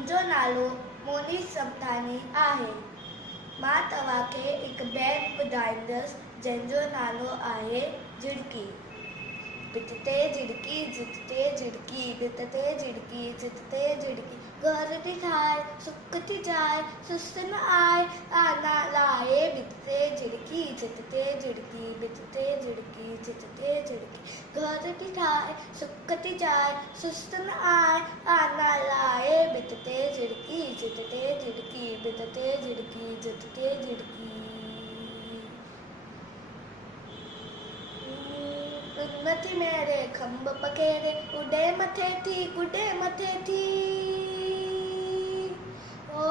मुंहिंजो नालो मोनी समतानी आहे। मां तव्हांखे हिकु बैत ॿुधाईंदसि जंहिंजो नालो आहे झिड़की। भित ते झिड़की, ज़िद ते झिड़की, भित ते झिड़की, ज़िद ते झिड़की, घर थी ठाहे सुख थी जाए, सुस्त न आए आना लाए। भित ते झिड़की, ज़िद ते झिड़की, भित ते झिड़की, ज़िद ते झिड़की, घर थी ठाहे सुख थी जाए, सुस्त न आए आना लाए। भित ते झिड़की, ज़िद ते झिड़की, भित ते झिड़की, ज़िद ते झिड़की। उन्नति मेरे खंभ पकेरे, उडे मथे थी गुडे मथे थी। ओ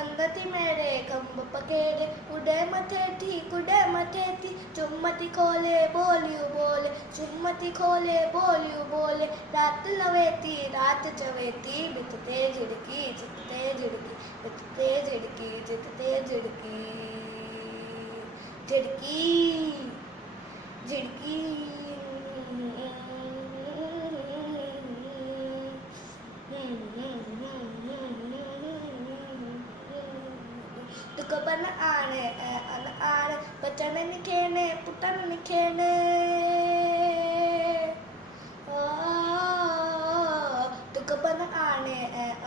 उन्नति मेरे खंभ पकेरे, उडे मथे थी गुडे मथे थी। चुम्मती खोले बोलियूं बोले, चुम्मती खोले बोलियूं बोले, रात लवे थी रात चवे थी। भित ते झिड़की, ज़िद ते झिड़की, भित ते झिड़की, ज़िद ते झिड़की, झिड़की झिड़की। दुख बन आणे अन आणे, बचन निखेने पुटन निखेने। दुख बन आणे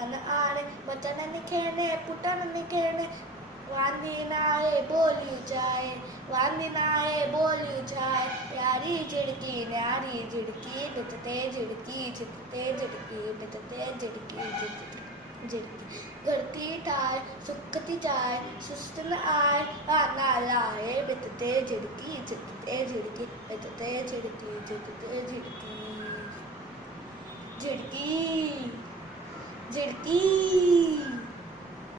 अन आणे, बचन निखेने पुटन निखेने। वांदी नाहे बोलियूं जाए, वांदी नाहे बोलियूं जाए, प्यारी झिड़की न्यारी झिड़की। भित ते झिड़की, ज़िद ते झिड़की, भित ते झिड़की, ज़िद ते झिड़की, घर थी ठाहे सुख थी जाए, सुस्त न आए आना लाए। भित ते झिड़की, ज़िद ते झिड़की, भित ते झिड़की, ज़िद ते झिड़की, झिड़की झिड़की।